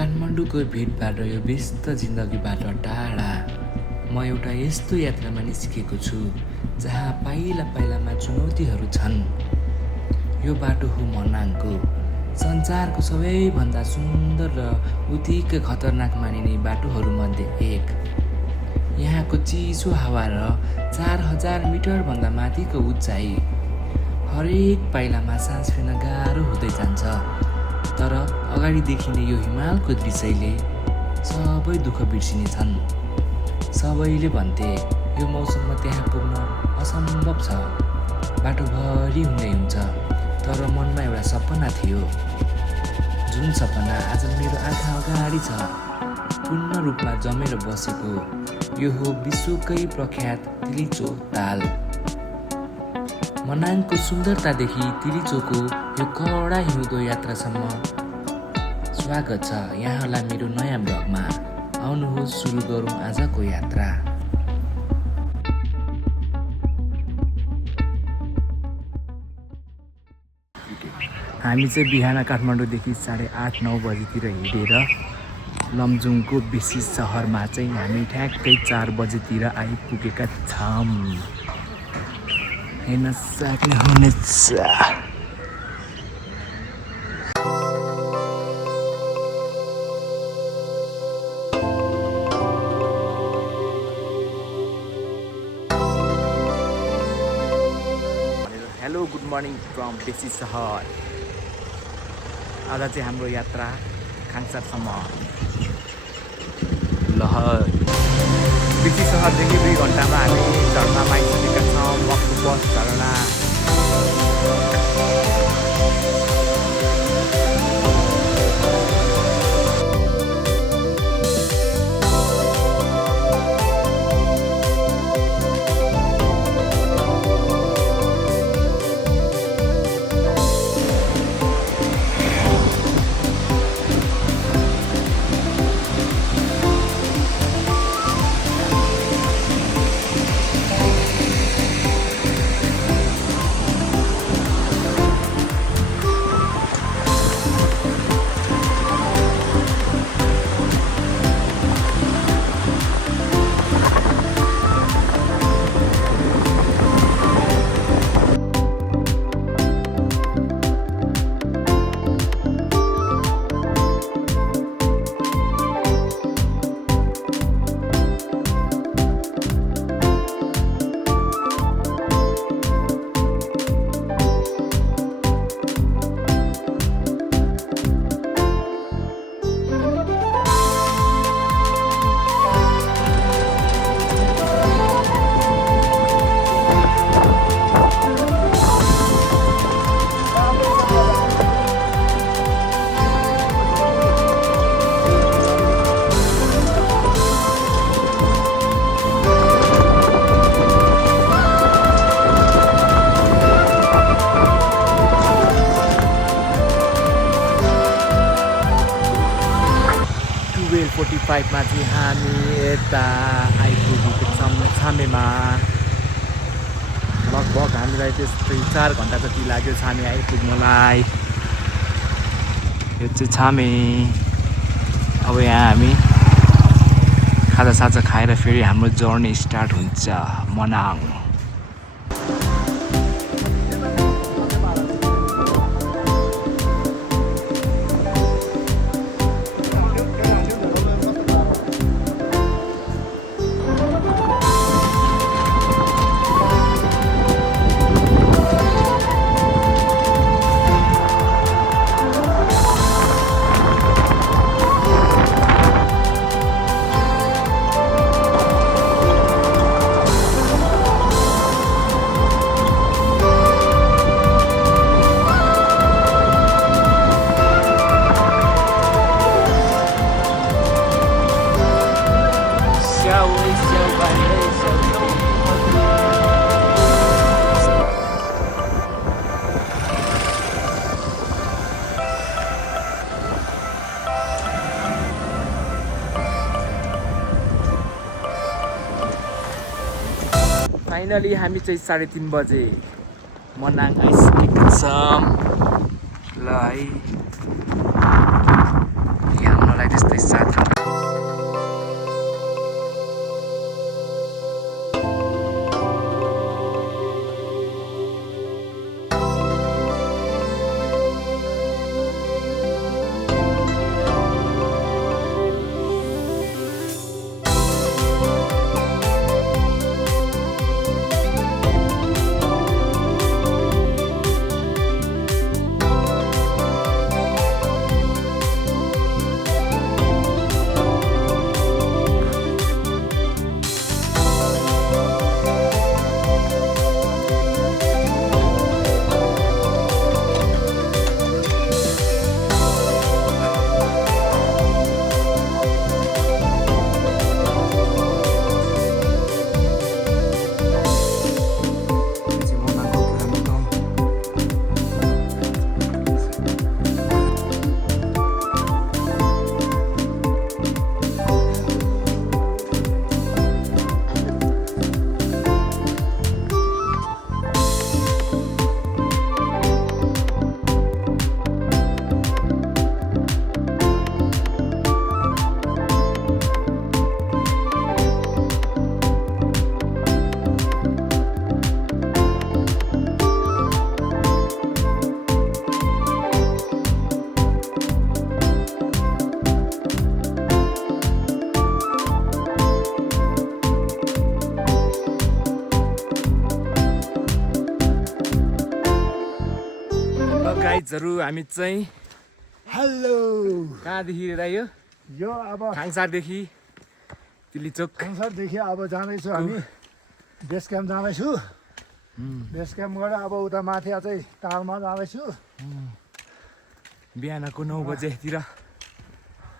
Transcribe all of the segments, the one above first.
काठमाडौँको भिडभाड र यो व्यस्त जिन्दगीबाट टाढा म एउटा यस्तो यात्रामा निस्केको छु जहाँ पाइला पाइलामा चुनौतीहरू छन्। यो बाटो हो मनाङको, संसारको सबैभन्दा सुन्दर र उत्तिकै खतरनाक मानिने बाटोहरूमध्ये एक। यहाँको चिसो हावा र 4000 मिटरभन्दा माथिको उचाइ हरेक पाइलामा सास फेर्न गाह्रो हुँदै जान्छ। तर अगाडि देखिने यो हिमालको दृश्यले सबै दुःख बिर्सिनेछन्। सबैले भन्थे यो मौसममा त्यहाँ पुग्न असम्भव छ, बाटोभरि हुँदै हुन्छ। तर मनमा एउटा सपना थियो, जुन सपना आज मेरो आँखा अगाडि छ, पूर्ण रूपमा जमेर बसेको। यो हो विश्वकै प्रख्यात तिलिचो ताल। मनाङको सुन्दरतादेखि तिलिचोको यो कडा हिउँदो यात्रासम्म स्वागत छ यहाँलाई मेरो नयाँ ब्लगमा। आउनुहोस् सुरु गरौँ आजको यात्रा। हामी चाहिँ बिहान काठमाडौँदेखि 8:30-9 बजीतिर हिँडेर लमजुङको बेसी सहरमा चाहिँ हामी ठ्याक्कै 4 बजीतिर आइपुगेका छौँ। हेर्न सक्नुहुनेछ। हेलो, गुड मर्निङ फ्रम बेसी सहर। आज चाहिँ हाम्रो यात्रा खाङसारसम्म। लहर बेसी सहरदेखि 2 घन्टामा हामी झरनामा आइसकेका छौँ। बस झरना। मा चाहिँ हामी यता आइपुगेको छौँ छामेमा। लगभग हामीलाई त्यस्तै 4 घन्टा जति लाग्यो छामे आइपुग्नलाई। यो चाहिँ छामे। अब यहाँ हामी खाजासाजा खाएर फेरि हाम्रो जर्नी स्टार्ट हुन्छ मनाङ। फाइनली हामी चाहिँ 3:30 बजे मनाङ आइसकेका छौँ। ल है, यहाँ आउनलाई त्यस्तै साथ गाइजहरु हामी चाहिँ हेलो कहाँदेखि आयो यो अब खाङसारदेखि तिलीचोक संसारदेखि अब जाँदैछु हामी बेस क्याम्प जाँदैछु बेस क्याम्पबाट अब उता माथि अझै टारमा जाँदैछु बिहानको 9 बजेतिर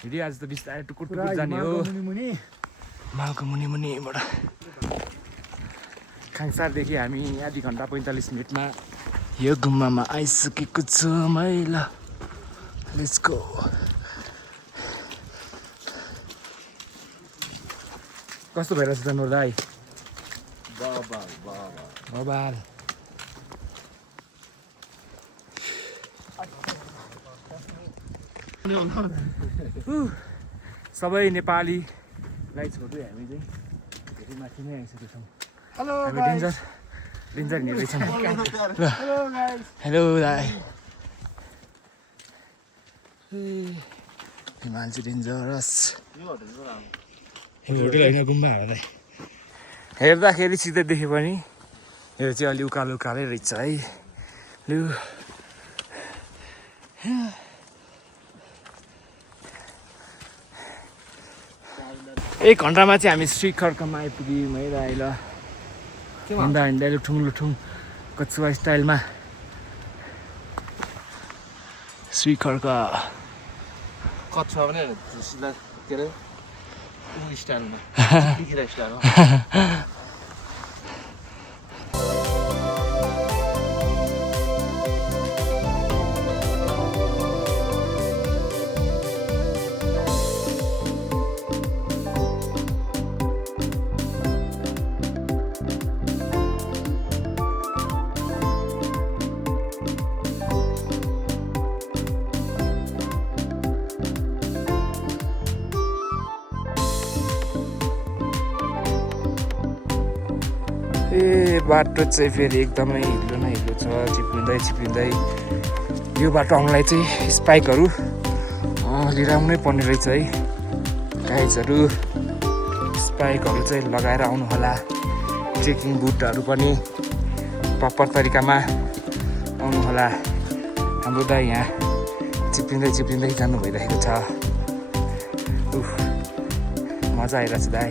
हिँडी आज त बिस्तारै टुकुर टुकुर जाने हो मुनि मालको मुनि मुनिबाट खाङसारदेखि हामी आधी घन्टा 45 मिनटमा यो गुम्बामा आइसकेको छु मैला लेट्स गो कस्तो भइरहेछ त नूर दाइ बबाल सबै नेपालीलाई छोड्दै हामी चाहिँ धेरै माथि नै आइसकेको छौँ हेलो हामी डेन्जर हिँड्दैछौँ हेलो गाइस हेलो दाइ मान्छे डेन्जरस यो होटेल होइन गुम्बा हो दाइ हेर्दाखेरि सिधै देखे पनि यो चाहिँ अलि उकालो उकालै रहेछ है लु एक घन्टामा चाहिँ हामी श्री खड्कामा आइपुग्यौँ है दाइ ल हिँड्दा हिँड्दा लुठुङ कछुवा स्टाइलमा श्री खड्का कछुवा पनि के अरे स्टाइलमा स्टाइलमा ए बाटो चाहिँ फेरि एकदमै हिलो न हिलो छ चिप्लिँदै यो बाटो आउनलाई चाहिँ स्पाइकहरू लिएर आउनै पर्ने रहेछ है गाइजहरू स्पाइकहरू चाहिँ लगाएर आउनु होला ट्रेकिङ बुटहरू पनि प्रपर तरिकामा आउनु होला हाम्रो दाइ यहाँ चिप्लिँदै जानु भइरहेको छ मजा आइरहेछ दाइ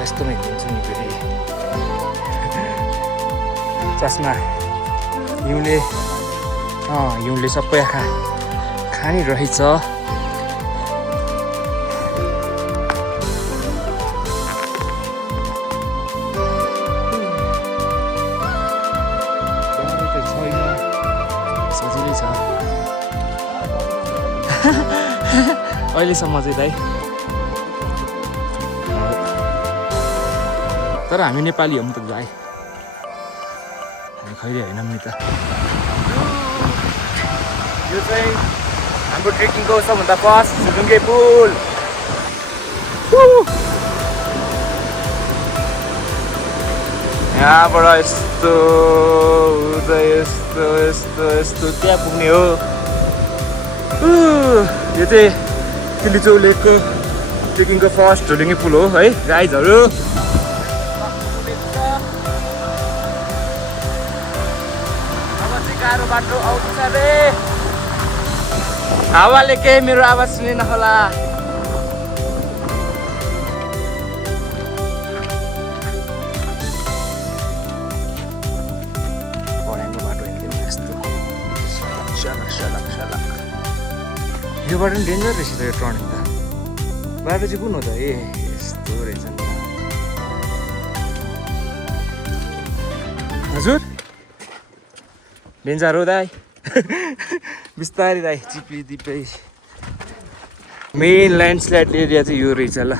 यस्तोमै हिँड्छु नि फेरि चस्मा हिउँले सबै आँखा खानी रहेछ सजिलै छ अहिलेसम्म चाहिँ दाइ तर हामी नेपाली हौँ त भाइ हामी खैरे होइनौँ नि त यो चाहिँ हाम्रो ट्रेकिङको सबभन्दा फर्स्ट झुलुङ्गे पुल। यहाँबाट यस्तो उता यस्तो यस्तो यस्तो त्यहाँ पुग्ने हो। यो चाहिँ तिलीचौर लेकको ट्रेकिङको फर्स्ट झुलुङ्गे पुल हो है गाइजहरू। अब चाहिँ गाह्रो बाटो आउँछ रे। हावाले केही मेरो आवाज सुनेन होला। पढाइको बाटो एकदम यस्तो सलक। यो बाटो पनि डेन्जर रहेछ त यो टर्निङ त। बाटो चाहिँ कुन हो त? ए यस्तो रहेछ नि। हजुर डेन्जर हो दाइ। बिस्तारै दाइ चिप्ली दिपै। मेन ल्यान्डस्लाइड एरिया चाहिँ यो रहेछ ल।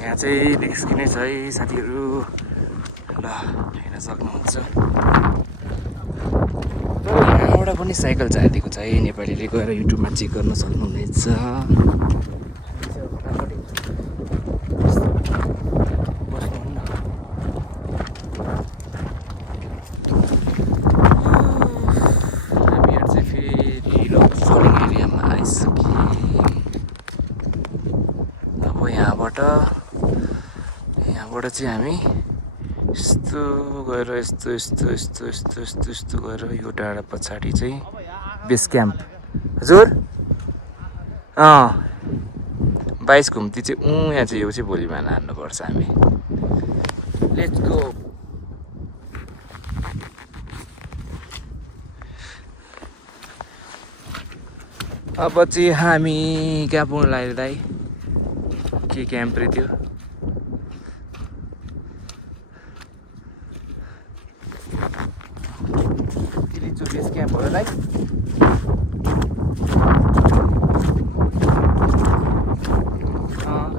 यहाँ चाहिँ देखिने छ है साथीहरू। ल हेर्न सक्नुहुन्छ। यहाँबाट पनि साइकल झारिदिएको छ है। नेपालीले गएर युट्युबमा चेक गर्न सक्नुहुनेछ। यहाँबाट चाहिँ हामी यस्तो गएर यस्तो गएर यो डाँडा पछाडि चाहिँ बेस क्याम्प। हजुर 22 घुम्ती चाहिँ यहाँ चाहिँ यो चाहिँ भोलि बिहान हान्नुपर्छ हामी। Let's go. अब चाहिँ हामी कहाँ पुग्नु लाग्यो दाइ? के क्याम्प रे त्यो? तिलीचौर बेस क्याम्प हो दाइ।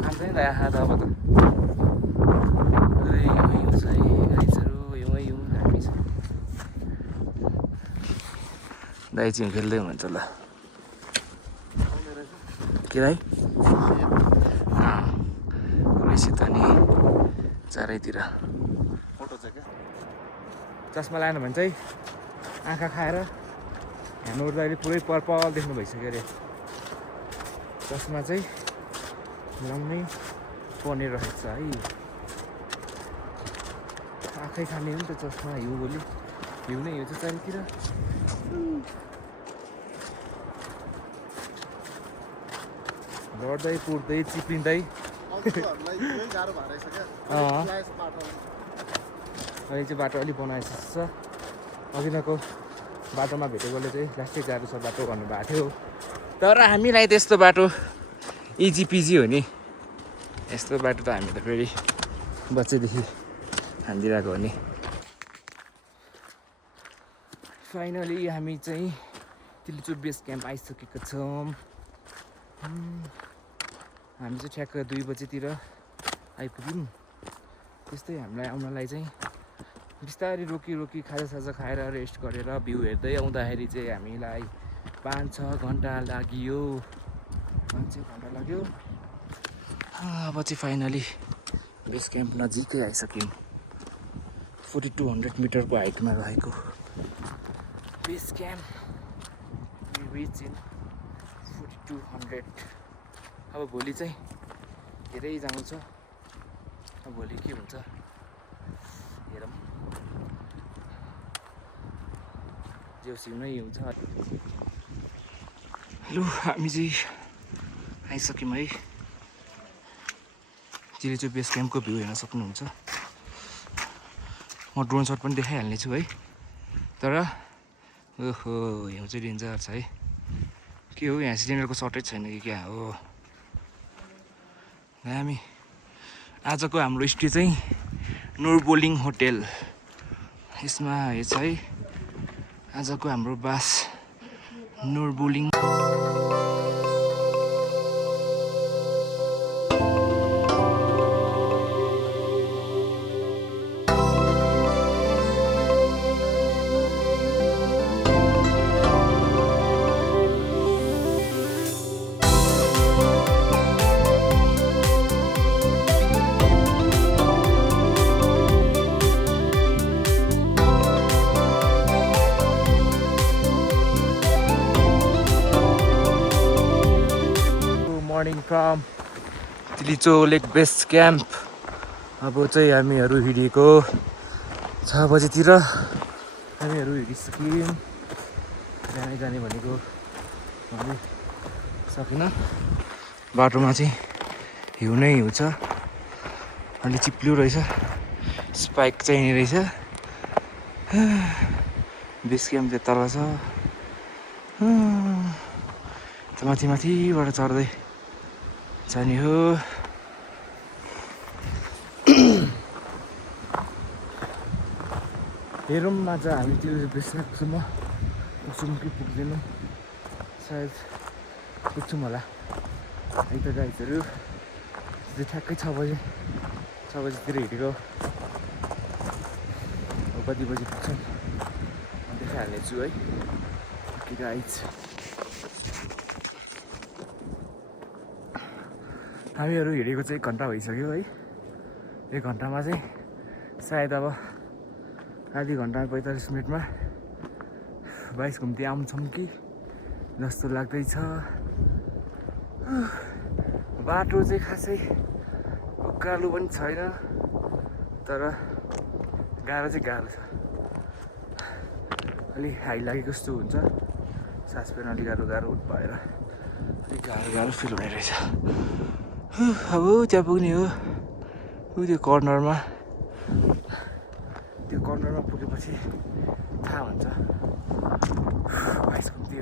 खान्छ नि दाइ आँखा त अब त। दाइ चाहिँ खेल्दै हुनुहुन्छ ल। के दाइ? रहेछ त नि चारैतिर। चस्मा लाएन भने चाहिँ आँखा खाएर हाम्रो दाइले पुरै पर्पल देख्नु भइसक्यो अरे। चस्मा चाहिँ लाउनै पर्ने रहेछ है। आँखै खाने हो नि त चस्मा। हिउँ भोलि हिउँ नै हिउँ चाहिँ चारैतिर। लड्दै कुद्दै चिप्लिँदै अहिले चाहिँ बाटो अलिक बनाएछ। अघिल्लोको बाटोमा भेटेकोले चाहिँ लास्टै गाह्रो छ बाटो भन्नुभएको थियो। तर हामीलाई त्यस्तो बाटो इजी पिजी हो नि। यस्तो बाटो त हामी त फेरि बच्चैदेखि हानिदिरहेको हो नि। फाइनली हामी चाहिँ तिलीचौर बेस क्याम्प आइसकेको छौँ। हामी चाहिँ ठ्याक्क 2 बजीतिर आइपुग्यौँ। त्यस्तै हामीलाई आउनलाई चाहिँ बिस्तारै रोकी खाजासाजा खाएर रेस्ट गरेर भ्यू हेर्दै आउँदाखेरि चाहिँ हामीलाई 5-6 घन्टा लाग्यो। 5-6 घन्टा लाग्यो। अब चाहिँ फाइनली बेस क्याम्प नजिकै आइसक्यौँ। 4200 मिटरको हाइटमा रहेको बेस क्याम्प। Rich in 4200। अब भोलि चाहिँ धेरै जानु छ। अब भोलि के हुन्छ हेरौँ। जेउसिउ नै हुन्छ। लु हामी चाहिँ आइसक्यौँ है। तिलीचौर बेस क्याम्पको भ्यू हेर्न सक्नुहुन्छ। म ड्रोन सट पनि देखाइहाल्ने छु है। तर ओहो हिउँ चाहिँ डेन्जर छ है। के हो यहाँ सिलिन्डरको सर्टेज छैन कि क्या हो? हामी आजको हाम्रो स्टे चाहिँ नोरबोलिङ होटेल यसमा हेर्छ है। आजको हाम्रो बास Norboling. From Tilicho lake base camp. अब चाहिँ हामीहरू हिँडेको 6 बजीतिर हामीहरू हिँडिसक्यौँ। जाने भनेको भने सकिन। बाटोमा चाहिँ हिउँ नै हिउँ छ। अलि चिप्लियो रहेछ। स्पाइक चाहिने रहेछ। बेस क्याम्प चाहिँ तल छ। माथिबाट चढ्दै जाने हो। हेरौँ आज हामी त्यो बेस क्याम्पसम्म पुग्छौँ कि पुग्दैनौँ। सायद पुग्छौँ होला। है त गाइजहरू चाहिँ ठ्याक्कै 6 बजीतिर हिँडेको। अब कति बजी पुग्छौँ देखाइहाल्नेछु है। ओके गाइज, हामीहरू हिँडेको चाहिँ 1 घन्टा भइसक्यो है। 1 घन्टामा चाहिँ सायद अब आधी घन्टा 45 मिनटमा 22 घुम्ती आउँछौँ कि जस्तो लाग्दैछ। बाटो चाहिँ खासै उकालो पनि छैन, तर गाह्रो चाहिँ गाह्रो छ। अलिक हाई लागेको जस्तो हुन्छ। सास फेर्न अलिक गाह्रो भएर अलिक गाह्रो फिल हुने रहेछ। अब त्यहाँ पुग्ने हो। त्यो कर्नरमा पुगेपछि थाहा हुन्छ 22 घुम्ती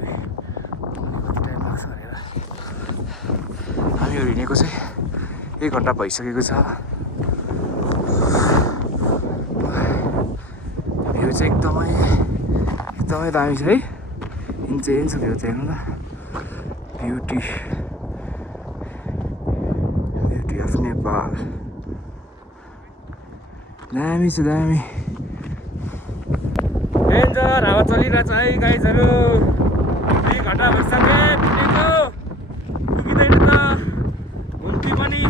कति टाइम लाग्छ भनेर। हामीहरू हिँडेको चाहिँ 1 घन्टा भइसकेको छ। भ्यू चाहिँ एकदमै दामी छ है। इन्चेन्स भ्यू चाहिँ हेर्नु न। Beauty of Nepal. दामी छ दामी। डेन्जर हावा चलिरहेछ है गाइजहरू। 2 घन्टा भइसक्यो पुगेको। पुगिँदैन त घुम्ती पनि।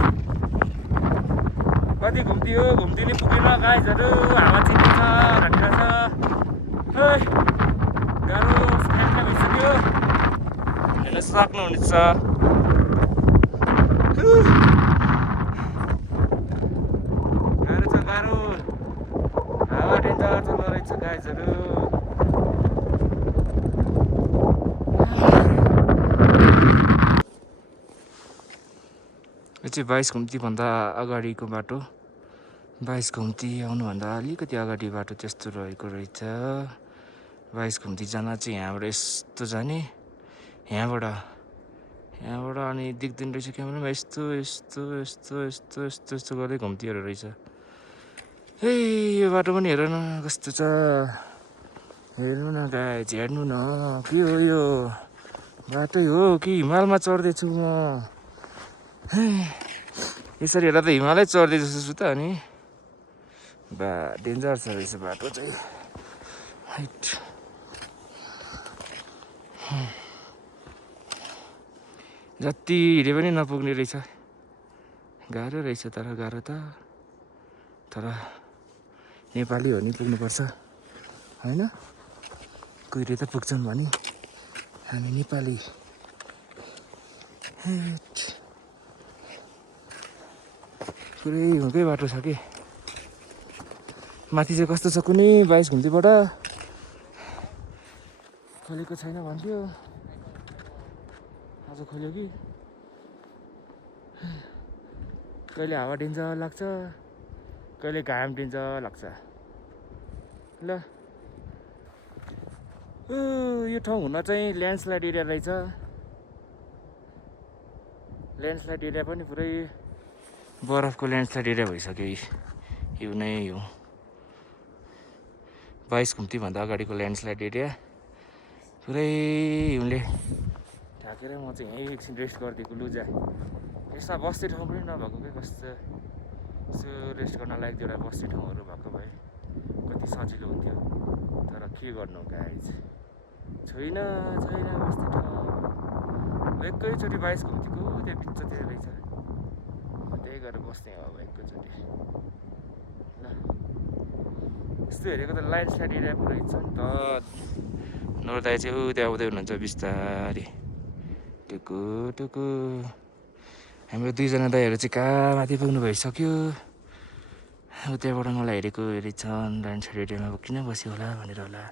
कति घुम्ती हो, घुम्ती नै पुगेन गाइजहरू। हावा चिप्लिन्छ भनिरहेछ। गाह्रो ठ्याक्कै भइसक्यो। हेर्न सक्नुहुनेछ। गाह्रो हावा डेन्जर चल्दो रहेछ गाइजहरू। यो चाहिँ 22 घुम्तीभन्दा अगाडिको बाटो। 22 घुम्ती आउनुभन्दा अलिकति अगाडि बाटो त्यस्तो रहेको रहेछ। 22 घुम्ती जान चाहिँ यहाँबाट यस्तो जाने। यहाँबाट अनि देख्दैन रहेछ क्यामेरामा। यस्तो गर्दै घुम्तीहरू रहेछ। ए यो बाटो पनि हेर न कस्तो छ। हेर्नु न गाइज, हेर्नु न। के हो यो? बाटै हो कि हिमालमा चढ्दैछु म? यसरी हेर्दा त हिमालै चढ्दै जस्तो छु त। अनि डेन्जर छ रहेछ बाटो चाहिँ। हाइट जति हिँडे पनि नपुग्ने रहेछ। गाह्रो रहेछ तर नेपाली हो नि पुग्नुपर्छ होइन। कोहीले त पुग्छन् भने हामी नेपाली। पुरै हुँकै बाटो छ कि। माथि चाहिँ कस्तो छ कुनै 22 घुम्तीबाट खोलेको छैन भन्थ्यो। आज खोल्यो कि। कहिले हावा डेन्जर लाग्छ, कहिले घाम डेन्जर लाग्छ। ल यो ठाउँ हुन चाहिँ ल्यान्डस्लाइड एरिया रहेछ। ल्यान्डस्लाइड एरिया पनि पुरै बरफको ल्यान्डस्लाइड एरिया भइसक्यो। हिउँ नै हिउँ। 22 घुम्तीभन्दा अगाडिको ल्यान्डस्लाइड एरिया पुरै हिउँले ढाकेर। म चाहिँ यहीँ एकछिन रेस्ट गरिदिएको लुजा। यसमा बस्ने ठाउँ पनि नभएको क्या। कस्तो यसो रेस्ट गर्न लायक एउटा बस्ने ठाउँहरू भएको भए कति सजिलो हुन्थ्यो। तर के गर्नु गाइज, छैन बस्ने ठाउँ। एकैचोटि 22 घुम्तीको त्यहाँ बिचतिर रहेछ। त्यही गरेर बस्ने हो अब एकैचोटि। ल यस्तो हेरेको त ल्यान्डस्लाइड एरिया पो रहेछ नि त। नोर्दाई चाहिँ त्यहाँ आउँदै हुनुहुन्छ बिस्तारी टुकु हाम्रो दुईजना दाइहरू चाहिँ कहाँ माथि पुग्नु भइसक्यो। अब त्यहाँबाट मलाई हेरेको हेरेछ डान्स रेडियोमा अब किन बस्यो होला भनेर होला।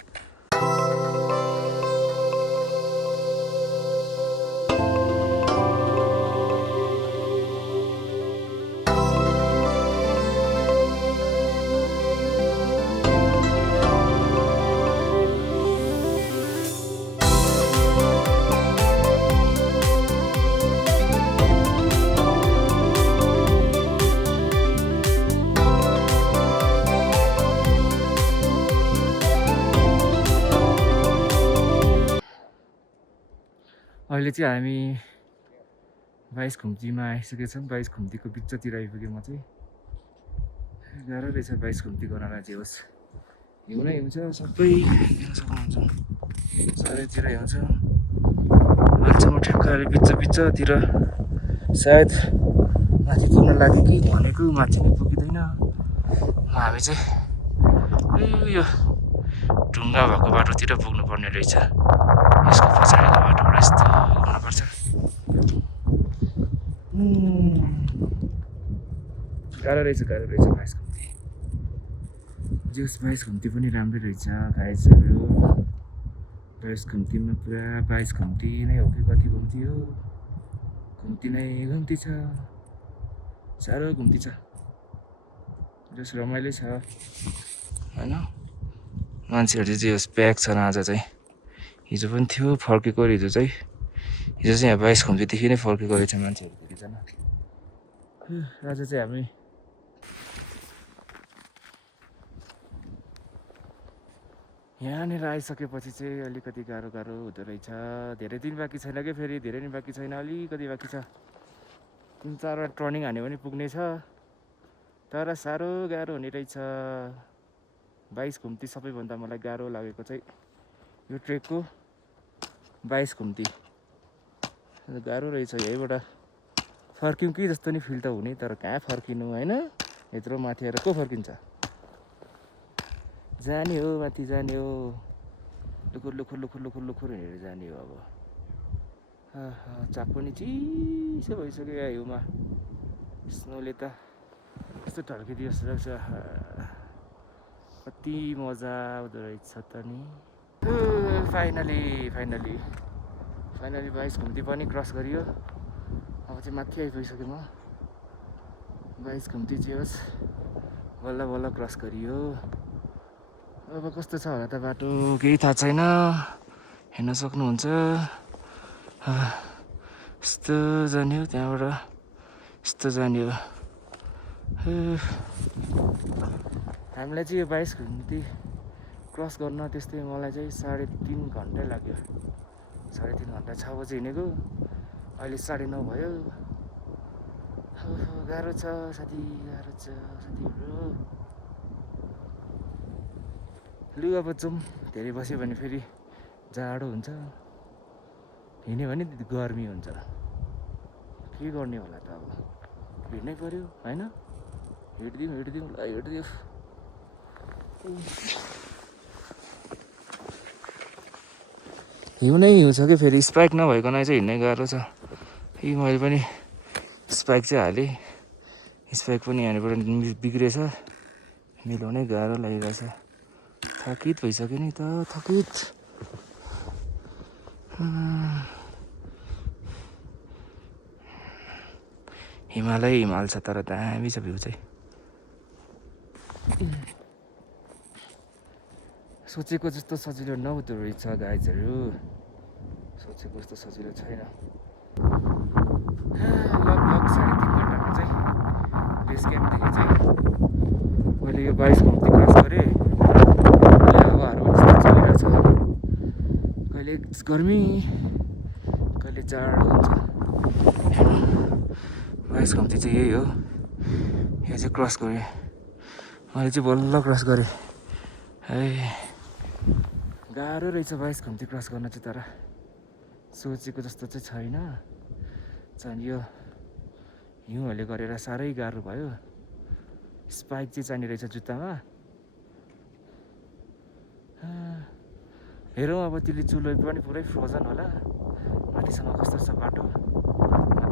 अहिले चाहिँ हामी 22 घुम्तीमा आइसकेको छौँ। 22 घुम्तीको बिचतिर आइपुगेँ म चाहिँ। गाह्रो रहेछ 22 घुम्ती गर्नलाई चाहिँ होस्। हिउँ नै हिउँ छ सबै हेर्न सक्नुहुन्छ। चारैतिर हिउँ छ। अहिलेसम्म ठ्याक्क अहिले बिचतिर सायद माथि पुग्न लाग्यो कि भनेको माथि नै पुगिँदैन। हामी चाहिँ यो ढुङ्गा भएको बाटोतिर पुग्नुपर्ने रहेछ। यसको पछाडिको बाटोबाट यस्तो हुनुपर्छ। गाह्रो रहेछ 22 घुम्ती। जस 22 घुम्ती पनि राम्रै रहेछ गाइजहरू। 22 घुम्तीमा पुरा 22 घुम्ती नै हो कि कति घुम्ती हो? घुम्ती नै घुम्ती छ। साह्रो घुम्ती छ। जस रमाइलो छ होइन। मान्छेहरू चाहिँ होस् प्याक छ आज चाहिँ। हिजो पनि थियो फर्केको हिजो चाहिँ यहाँ 22 घुम्तीदेखि नै फर्केको रहेछ मान्छेहरू धेरैजना। आज चाहिँ हामी यहाँनिर आइसकेपछि चाहिँ अलिकति गाह्रो हुँदो रहेछ। धेरै दिन बाँकी छैन क्या, फेरि धेरै दिन बाँकी छैन, अलिकति बाँकी छ। 3-4 टर्निङ हान्यो भने पुग्ने छ। तर साह्रो गाह्रो हुने रहेछ। 22 घुम्ती सबैभन्दा मलाई गाह्रो लागेको चाहिँ यो ट्रेकको 22 घुम्ती गाह्रो रहेछ। यहीँबाट फर्क्यौँ कि जस्तो नि फिल त हुने, तर कहाँ फर्किनु होइन। यत्रो माथि आएर को फर्किन्छ? जाने हो माथि जाने हो। लुखुर हिँडेर जाने हो अब। चाप पनि चिसो भइसक्यो या हिउँमा। स्नोले त यस्तो ढल्किदियो जस्तो लाग्छ। कति मजा आउँदो रहेछ त नि। फाइनली 22 घुम्ती पनि क्रस गरियो। अब चाहिँ माथि आइपुगिसकेँ म। 22 घुम्ती चाहिँ होस् बल्ल क्रस गरियो। अब कस्तो छ होला त बाटो केही थाहा छैन। हेर्न सक्नुहुन्छ। यस्तो जाने हो, त्यहाँबाट यस्तो जाने हो। हामीलाई चाहिँ यो 22 घुम्ती क्रस गर्न त्यस्तै मलाई चाहिँ 3.5 घन्टा लाग्यो। 3.5 घन्टा 6 बजी हिँडेको, अहिले 9:30 भयो। गाह्रो छ साथीहरू। लु अब जाउँ। धेरै बस्यो भने फेरि जाडो हुन्छ, हिँड्यो भने गर्मी हुन्छ। के गर्ने होला त अब? हिँड्नै पर्यो होइन। हिँडिदिउँ। हिउँ नै हिउँ छ कि फेरि स्पाइक नभइकन चाहिँ हिँड्नै गाह्रो छ। मैले पनि स्पाइक चाहिँ हालेँ। स्पाइक पनि यहाँनिरबाट बिग्रेछ। मिलाउनै गाह्रो लागिरहेछ। थकित भइसक्यो नि त थकित। हिमाल छ तर दामी छ भ्यू चाहिँ। सोचेको जस्तो सजिलो नहुँदो रहेछ गाइजहरू। सोचेको जस्तो सजिलो छैन। लगभग 3.5 घन्टामा चाहिँ बेस क्याम्पदेखि चाहिँ मैले यो 22 घुम्ती क्रस गरेँ। हावाहरू पनि यस्तो चलिरहेछ। कहिले गर्मी कहिले जाडो हुन्छ। 22 घुम्ती चाहिँ यही हो। यो चाहिँ क्रस गरेँ मैले चाहिँ बल्ल क्रस गरेँ। गाह्रो रहेछ 22 घुम्ती क्रस गर्न चाहिँ, तर सोचेको जस्तो चाहिँ छैन। चाहियो हिउँहरूले गरेर साह्रै गाह्रो भयो। स्पाइक चाहिँ चाहिने रहेछ जुत्तामा। हेरौँ अब तिली चुलो पनि पुरै फ्रोजन होला। माथिसम्म कस्तो छ बाटो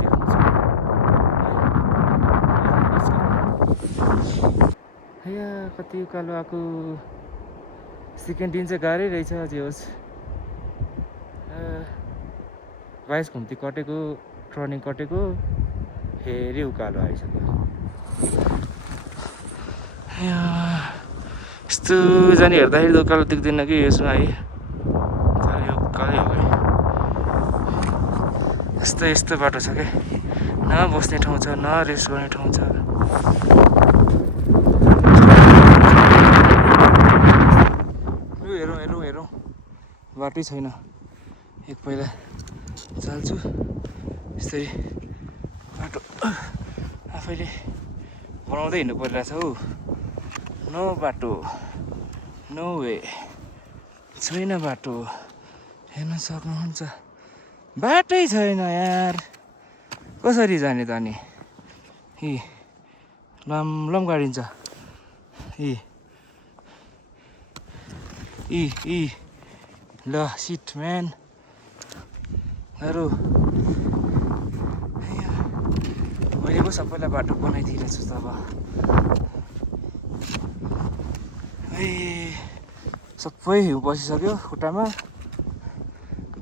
देखाउँछु। हैया कति उकालो आएको सेकेन्ड दिन चाहिँ गाह्रै रहेछ जे होस् 22 घुम्ती कटेको टर्निङ कटेको फेरि उकालो आइसक्यो यस्तो जाने हेर्दाखेरि त उकालो देख्दैन कि यसमा है तर यो उकालै हो है यस्तो बाटो छ क्या न बस्ने ठाउँ छ न रेस्ट गर्ने ठाउँ छ हेरौँ बाटै छैन एक पहिला चाल्छु यसरी बाटो आफैले बनाउँदै हिँड्नु परिरहेछ हौ नो बाटो नो वे छैन बाटो हेर्न सक्नुहुन्छ बाटै छैन यार कसरी जाने त अनि लम गाडिन्छ ल सिट म्यान मैले पो सबैलाई बाटो बनाइदिइरहेको छु त अब सबै हिउँ बसिसक्यो खुट्टामा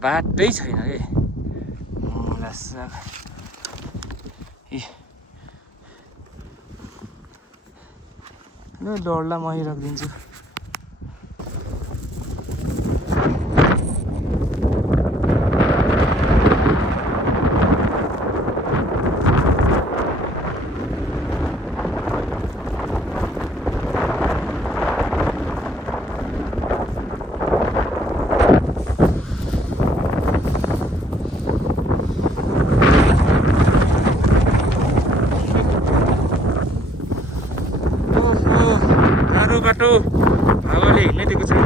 बाटै छैन के ल लडला म राखिदिन्छु बाटो हावाले हिँड्नै दिएको छैन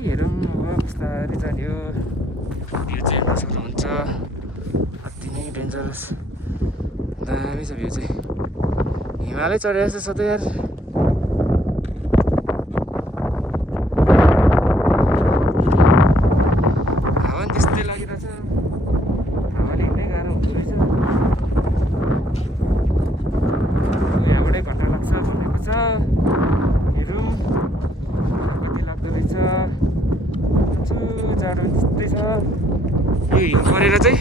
हेरौँ अब बिस्तारै जाने हो भ्यू चाहिँ हेर्न सक्नुहुन्छ अति नै डेन्जरस दामी छ भ्यू चाहिँ हिमालय चढेर जस्तो छ त यार हावा नि त्यस्तै लागिरहेछ हावाले हिँड्नै गाह्रो हुँदो रहेछ यहाँबाटै घन्टा लाग्छ भनेको छ हेरौँ कति लाग्दो रहेछ जाडो त्यस्तै छ यो हिउँ परेर चाहिँ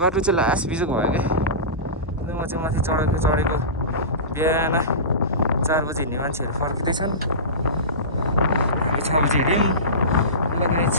बाटो चाहिँ लास्ट बिजोग भयो क्या अन्त म चाहिँ माथि चढेको बिहान 4 बजी हिँड्ने मान्छेहरू फर्किँदैछन् हामी 6 बजी हिँड्यौँ ल गाइज